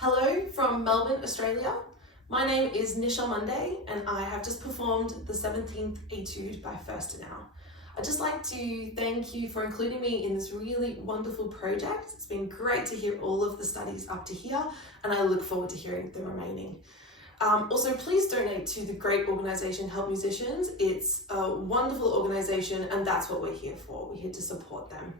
Hello from Melbourne, Australia. My name is Nichaud Munday and I have just performed the 17th Etude by Fürstenau. I'd just like to thank you for including me in this really wonderful project. It's been great to hear all of the studies up to here and I look forward to hearing the remaining. Also, please donate to the great organisation Help Musicians. It's a wonderful organisation and that's what we're here for. We're here to support them.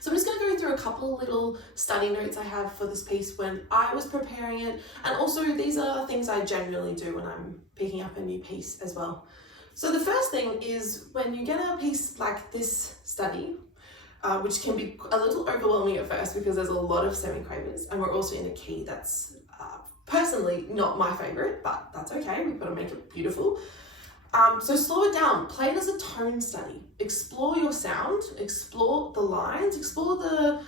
So I'm just going to go through a couple little study notes I have for this piece when I was preparing it, and also these are things I generally do when I'm picking up a new piece as well. So the first thing is when you get a piece like this study, which can be a little overwhelming at first because there's a lot of semiquavers and we're also in a key that's personally not my favourite, but that's okay, we've got to make it beautiful. So slow it down, play it as a tone study, explore your sound, explore the lines, explore the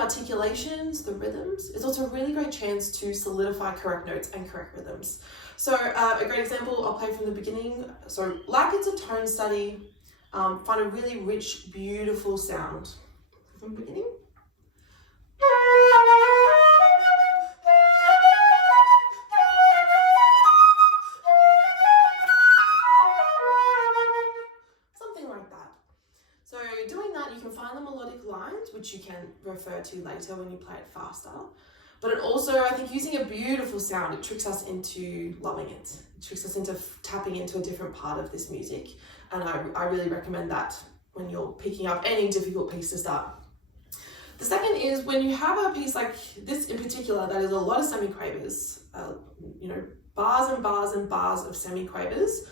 articulations, the rhythms. It's also a really great chance to solidify correct notes and correct rhythms. So a great example, I'll play from the beginning. So like it's a tone study, find a really rich, beautiful sound. From the beginning. So doing that, you can find the melodic lines, which you can refer to later when you play it faster. But it also, I think using a beautiful sound, it tricks us into loving it. It tricks us into tapping into a different part of this music. And I really recommend that when you're picking up any difficult piece to start. The second is when you have a piece like this in particular, that is a lot of semiquavers, bars and bars and bars of semiquavers.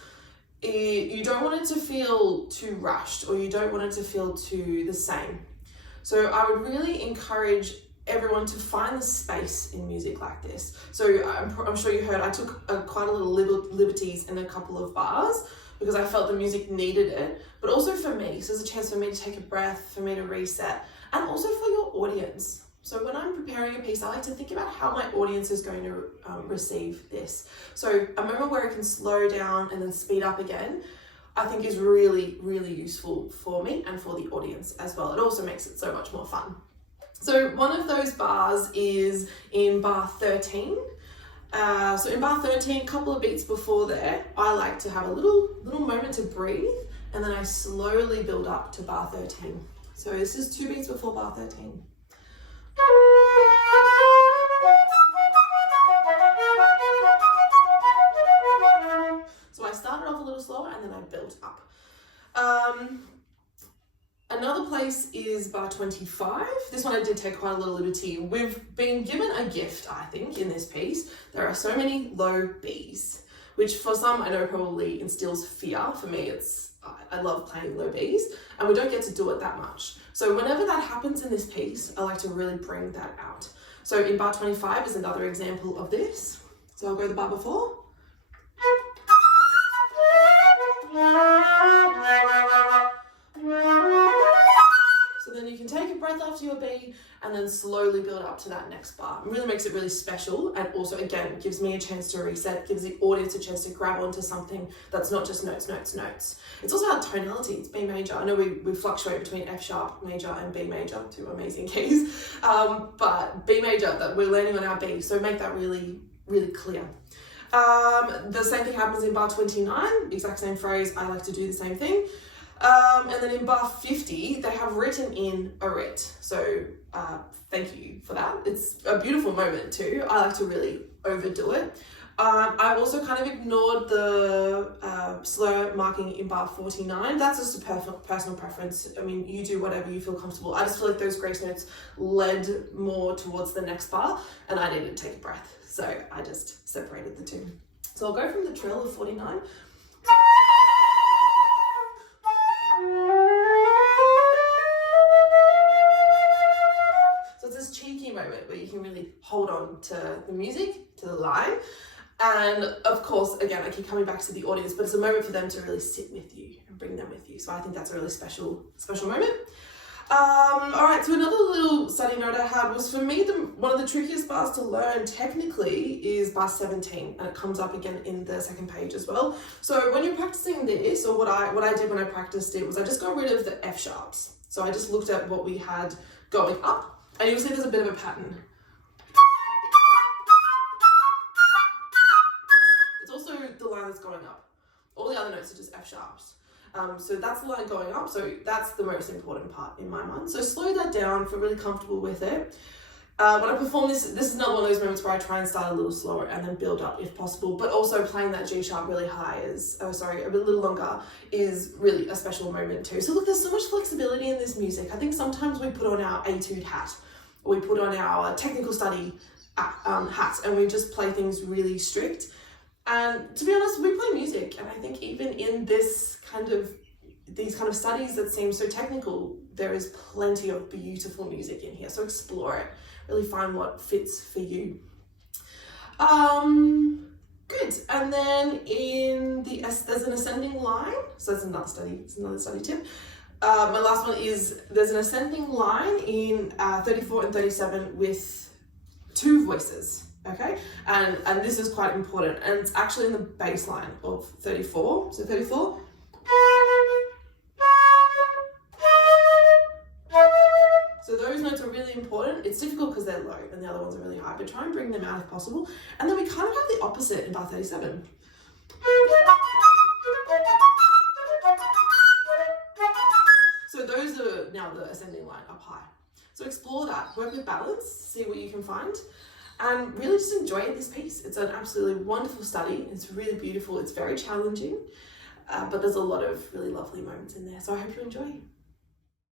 You don't want it to feel too rushed or you don't want it to feel too the same. So I would really encourage everyone to find the space in music like this. So I'm sure you heard I took quite a little liberties in a couple of bars because I felt the music needed it, but also for me, so there's a chance for me to take a breath, for me to reset, and also for your audience. So when I'm preparing a piece, I like to think about how my audience is going to receive this. So a moment where it can slow down and then speed up again, I think is really, really useful for me and for the audience as well. It also makes it so much more fun. So one of those bars is in bar 13. So in bar 13, a couple of beats before there, I like to have a little moment to breathe and then I slowly build up to bar 13. So this is 2 beats before bar 13. So I started off a little slower and then I built up. Another place is bar 25. This one I did take quite a little liberty. We've been given a gift, I think, in this piece. There are so many low Bs, which for some I know probably instills fear. For me, I love playing low Bs and we don't get to do it that much. So whenever that happens in this piece, I like to really bring that out. So in bar 25 is another example of this. So I'll go the bar before. So then you can take a breath after your B and then slowly build up to that next bar. It really makes it really special and also, again, gives me a chance to reset, gives the audience a chance to grab onto something that's not just notes, notes, notes. It's also our tonality, it's B major. I know we fluctuate between F sharp major and B major, 2 amazing keys, but B major, that we're landing on our B, so make that really, really clear. The same thing happens in bar 29, exact same phrase, I like to do the same thing. And then in bar 50, they have written in arret. So thank you for that. It's a beautiful moment too. I like to really overdo it. I also kind of ignored the slur marking in bar 49. That's just a personal preference. I mean, you do whatever you feel comfortable. I just feel like those grace notes led more towards the next bar and I needed to take a breath. So I just separated the two. So I'll go from the trill of 49. Moment where you can really hold on to the music, to the line, and of course, again, I keep coming back to the audience, but it's a moment for them to really sit with you and bring them with you. So I think that's a really special moment. All right, so another little study note I had was for me, one of the trickiest bars to learn technically is bar 17, and it comes up again in the second page as well. So when you're practicing this, or what I did when I practiced it was I just got rid of the F sharps. So I just looked at what we had going up, and you'll see there's a bit of a pattern. going up. All the other notes are just F sharps. So that's the line going up, so that's the most important part in my mind. So slow that down, feel really comfortable with it. When I perform this is another one of those moments where I try and start a little slower and then build up if possible, but also playing that G sharp really high a little longer is really a special moment too. So look, there's so much flexibility in this music. I think sometimes we put on our etude hat, or we put on our technical study hat, and we just play things really strict. And to be honest, we play music, and I think even in these kind of studies that seem so technical, there is plenty of beautiful music in here. So explore it, really find what fits for you. Good. And then there's an ascending line. So that's another study. It's another study tip. My last one is there's an ascending line in 34 and 37 with 2 voices. Okay, and this is quite important, and it's actually in the bass line of 34. So 34. So those notes are really important. It's difficult because they're low and the other ones are really high, but try and bring them out if possible. And then we kind of have the opposite in bar 37. So those are now the ascending line up high. So explore that, work with balance, see what you can find. And really just enjoy this piece. It's an absolutely wonderful study. It's really beautiful. It's very challenging, but there's a lot of really lovely moments in there. So I hope you enjoy.